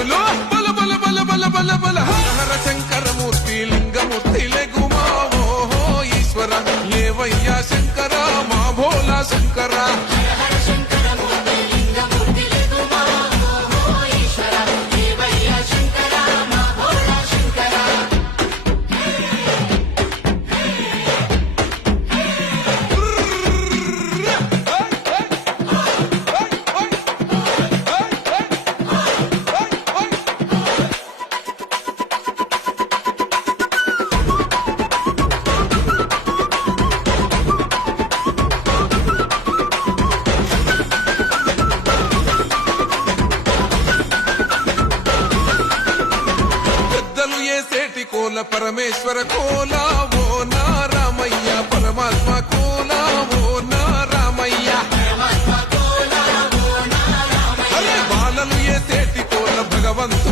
పరుగులు బల బల బల బల బల బల హర శంకరమూర్తి లింగమూర్తి లెగుమా ఓహో ఈశ్వర లేవయ్యా శంకర మా భోలా శంకర కోల పరమేశ్వర కోలా ఓ నా రామయ్య పరమాత్మ కోలా ఓ నా రామయ్య బాలలు ఏ సేటి కోల భగవంతు